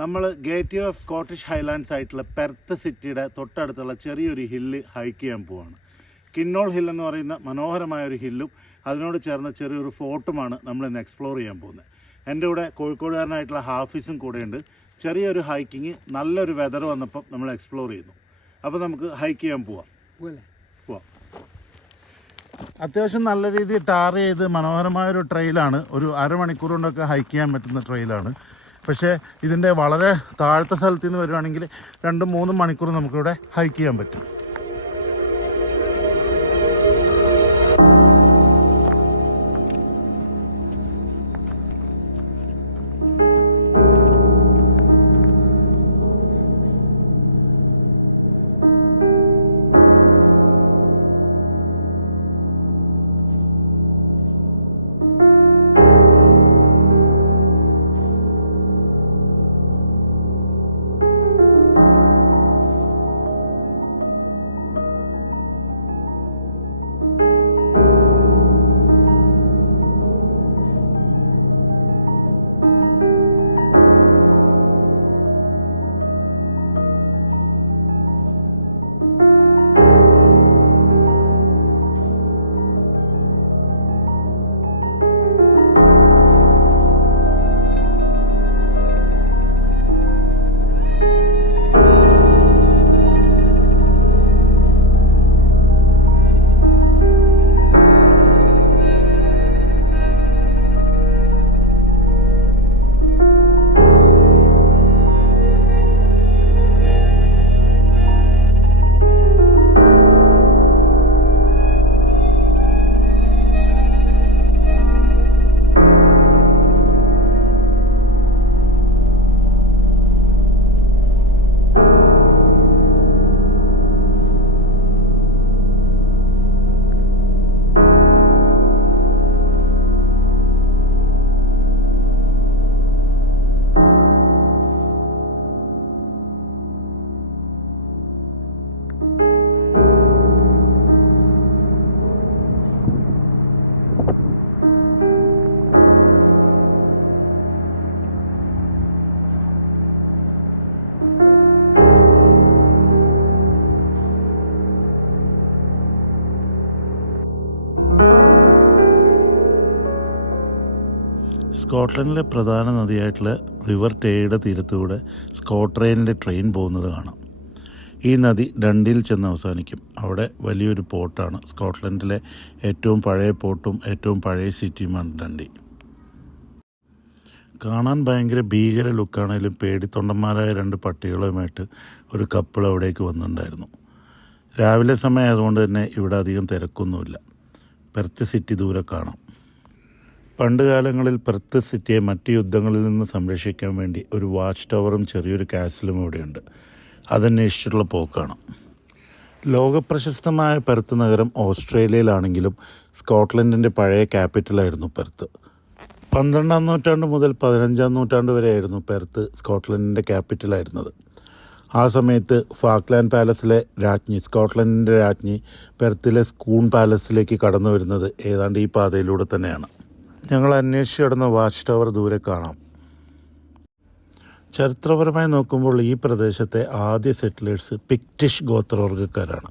നമ്മൾ gate of Scottish Highlands ആയിട്ടുള്ള Perth സിറ്റിയുടെ തൊട്ടടുത്തുള്ള ചെറിയൊരു ഹില്ല് ഹൈക്ക് ചെയ്യാൻ പോവാണ്. കിന്നോൾ ഹിൽ എന്ന് പറയുന്ന മനോഹരമായൊരു ഹില്ലും അതിനോട് ചേർന്ന ചെറിയൊരു ഫോർട്ടുമാണ് നമ്മളിന്ന് എക്സ്പ്ലോർ ചെയ്യാൻ പോകുന്നത്. എൻ്റെ കൂടെ കോഴിക്കോടുകാരനായിട്ടുള്ള ഹാഫീസും കൂടെയുണ്ട്. ചെറിയൊരു ഹൈക്കിങ്, നല്ലൊരു വെതർ വന്നപ്പം നമ്മൾ എക്സ്പ്ലോർ ചെയ്യുന്നു. അപ്പോൾ നമുക്ക് ഹൈക്ക് ചെയ്യാൻ പോവാം. അത്യാവശ്യം നല്ല രീതിയിൽ ടാർ ചെയ്ത് മനോഹരമായൊരു ട്രെയിലാണ്. ഒരു അരമണിക്കൂർ കൊണ്ടൊക്കെ ഹൈക്ക് ചെയ്യാൻ പറ്റുന്ന ട്രെയിലാണ്. പക്ഷേ ഇതിൻ്റെ വളരെ താഴത്തെ സ്ഥലത്ത് നിന്ന് വരുവാണെങ്കിൽ 2-3 മണിക്കൂർ നമുക്കിവിടെ ഹൈക്ക് ചെയ്യാൻ പറ്റും. സ്കോട്ട്ലൻഡിലെ പ്രധാന നദിയായിട്ടുള്ള റിവർ ടേയുടെ തീരത്തൂടെ സ്കോട്ട്രെയിനിൻ്റെ ട്രെയിൻ പോകുന്നത് കാണാം. ഈ നദി ഡണ്ടിയിൽ ചെന്ന് അവസാനിക്കും. അവിടെ വലിയൊരു പോർട്ടാണ്. സ്കോട്ട്ലൻഡിലെ ഏറ്റവും പഴയ പോർട്ടും ഏറ്റവും പഴയ സിറ്റിയുമാണ് ഡണ്ടി. കാണാൻ ഭയങ്കര ഭീകര ലുക്കാണെങ്കിലും പേടിത്തൊണ്ടന്മാരായ 2 പട്ടികളുമായിട്ട് ഒരു കപ്പിൾ അവിടേക്ക് വന്നിട്ടുണ്ടായിരുന്നു. രാവിലെ സമയം ആയതുകൊണ്ട് തന്നെ ഇവിടെ അധികം തിരക്കൊന്നുമില്ല. പെർത്ത് സിറ്റി ദൂരെ കാണാം. പണ്ട് കാലങ്ങളിൽ പെർത്ത് സിറ്റിയെ മറ്റ് യുദ്ധങ്ങളിൽ നിന്ന് സംരക്ഷിക്കാൻ വേണ്ടി ഒരു വാച്ച് ടവറും ചെറിയൊരു കാസിലും ഇവിടെയുണ്ട്. അതന്വേഷിച്ചിട്ടുള്ള പോക്കാണ്. ലോകപ്രശസ്തമായ പെർത്ത് നഗരം ഓസ്ട്രേലിയയിലാണെങ്കിലും സ്കോട്ട്ലൻഡിൻ്റെ പഴയ ക്യാപിറ്റലായിരുന്നു പെർത്ത്. 12-ാം നൂറ്റാണ്ട് മുതൽ 15-ാം നൂറ്റാണ്ട് വരെയായിരുന്നു പെർത്ത് സ്കോട്ട്ലൻഡിൻ്റെ ക്യാപിറ്റലായിരുന്നത്. ആ സമയത്ത് ഫാക്ലാൻഡ് പാലസിലെ രാജ്ഞി, സ്കോട്ട്ലൻഡിൻ്റെ രാജ്ഞി, പെർത്തിലെ സ്കൂൺ പാലസിലേക്ക് കടന്നു വരുന്നത് ഏതാണ്ട് ഈ പാതയിലൂടെ തന്നെയാണ്. ഞങ്ങൾ അന്വേഷിച്ച് കിടന്ന വാച്ച് ടവർ ദൂരെ കാണാം. ചരിത്രപരമായി നോക്കുമ്പോൾ ഈ പ്രദേശത്തെ ആദ്യ സെറ്റിലേഴ്സ് പിക്റ്റിഷ് ഗോത്രവർഗ്ഗക്കാരാണ്.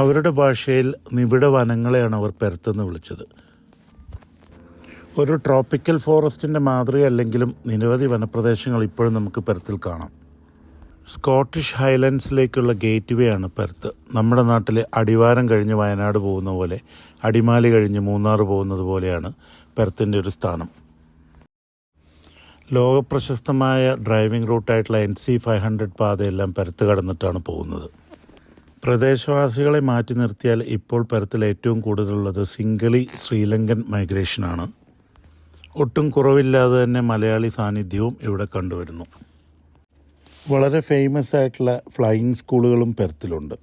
അവരുടെ ഭാഷയിൽ നിബിഡ വനങ്ങളെയാണ് അവർ പെർത്തെന്ന് വിളിച്ചത്. ഒരു ട്രോപ്പിക്കൽ ഫോറസ്റ്റിൻ്റെ മാതൃകയല്ലെങ്കിലും നിരവധി വനപ്രദേശങ്ങൾ ഇപ്പോഴും നമുക്ക് പെർത്തിൽ കാണാം. സ്കോട്ടിഷ് ഹൈലൻഡ്സിലേക്കുള്ള ഗേറ്റ് വേ ആണ് പെർത്ത്. നമ്മുടെ നാട്ടിലെ അടിവാരം കഴിഞ്ഞ് വയനാട് പോകുന്ന പോലെ, അടിമാലി കഴിഞ്ഞ് മൂന്നാർ പോകുന്നത് പോലെയാണ് പെർത്തിൻ്റെ ഒരു സ്ഥാനം. ലോകപ്രശസ്തമായ ഡ്രൈവിംഗ് റൂട്ടായിട്ടുള്ള NC500 പാതയെല്ലാം പെർത്ത് കടന്നിട്ടാണ് പോകുന്നത്. പ്രദേശവാസികളെ മാറ്റി നിർത്തിയാൽ ഇപ്പോൾ പെർത്തിൽ ഏറ്റവും കൂടുതലുള്ളത് സിംഗളി ശ്രീലങ്കൻ മൈഗ്രേഷനാണ്. ഒട്ടും കുറവില്ലാതെ തന്നെ മലയാളി സാന്നിധ്യവും ഇവിടെ കണ്ടുവരുന്നു. വളരെ ഫേമസ് ആയിട്ടുള്ള ഫ്ലൈയിങ് സ്കൂളുകളും പെർത്തിലുണ്ട്.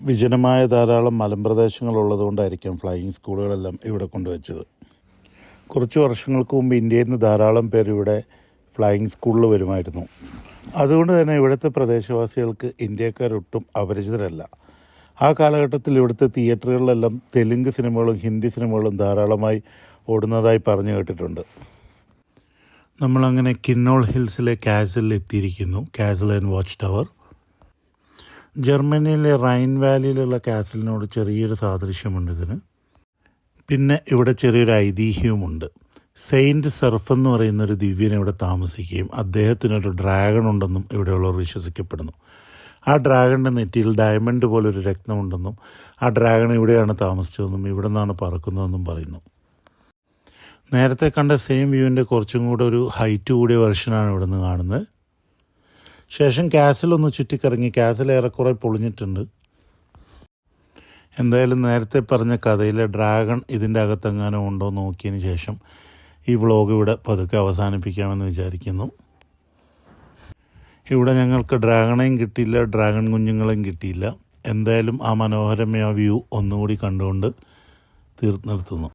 വിജനമായ ധാരാളം മലമ്പ്രദേശങ്ങളുള്ളതുകൊണ്ടായിരിക്കാം ഫ്ലൈയിങ് സ്കൂളുകളെല്ലാം ഇവിടെ കൊണ്ടുവച്ചത്. കുറച്ച് വർഷങ്ങൾക്ക് മുമ്പ് ഇന്ത്യയിൽ നിന്ന് ധാരാളം പേർ ഇവിടെ ഫ്ലൈയിങ് സ്കൂളിൽ വരുമായിരുന്നു. അതുകൊണ്ട് തന്നെ ഇവിടുത്തെ പ്രദേശവാസികൾക്ക് ഇന്ത്യക്കാരൊട്ടും അപരിചിതരല്ല. ആ കാലഘട്ടത്തിൽ ഇവിടുത്തെ തിയേറ്ററുകളിലെല്ലാം തെലുങ്ക് സിനിമകളും ഹിന്ദി സിനിമകളും ധാരാളമായി ഓടുന്നതായി പറഞ്ഞു കേട്ടിട്ടുണ്ട്. നമ്മളങ്ങനെ കിന്നോൾ ഹിൽസിലെ കാസിൽ എത്തിയിരിക്കുന്നു. Castle and watch tower. ജർമ്മനിയിലെ റൈൻ വാലിയിലുള്ള കാസിലിനോട് ചെറിയൊരു സാദൃശ്യമുണ്ട് ഇതിന്. പിന്നെ ഇവിടെ ചെറിയൊരു ഐതിഹ്യവുമുണ്ട്. സെയിൻറ്റ് സെർഫ് എന്ന് പറയുന്നൊരു ദിവ്യൻ ഇവിടെ താമസിക്കുകയും അദ്ദേഹത്തിനൊരു ഡ്രാഗൺ ഉണ്ടെന്നും ഇവിടെയുള്ളവർ വിശ്വസിക്കപ്പെടുന്നു. ആ ഡ്രാഗണിൻ്റെ നെറ്റിയിൽ ഡയമണ്ട് പോലൊരു രത്നമുണ്ടെന്നും ആ ഡ്രാഗൺ ഇവിടെയാണ് താമസിച്ചതെന്നും ഇവിടെ നിന്നാണ് പറക്കുന്നതെന്നും പറയുന്നു. നേരത്തെ കണ്ട സെയിം വ്യൂവിൻ്റെ കുറച്ചും കൂടെ ഒരു ഹൈറ്റ് കൂടിയ വെർഷനാണ് ഇവിടെ നിന്ന് കാണുന്നത്. ശേഷം കാസിലൊന്ന് ചുറ്റിക്കറങ്ങി. കാസിൽ ഏറെക്കുറെ പൊളിഞ്ഞിട്ടുണ്ട്. എന്തായാലും നേരത്തെ പറഞ്ഞ കഥയിലെ ഡ്രാഗൺ ഇതിൻ്റെ അകത്തെങ്ങാനും ഉണ്ടോ നോക്കിയതിന് ശേഷം ഈ വ്ളോഗ് ഇവിടെ പതുക്കെ അവസാനിപ്പിക്കാമെന്ന് വിചാരിക്കുന്നു. ഇവിടെ ഞങ്ങൾക്ക് ഡ്രാഗണേയും കിട്ടിയില്ല, ഡ്രാഗൺ കുഞ്ഞുങ്ങളെയും കിട്ടിയില്ല. എന്തായാലും ആ മനോഹരമായ വ്യൂ ഒന്നുകൂടി കണ്ടുകൊണ്ട് നിർത്തുന്നു.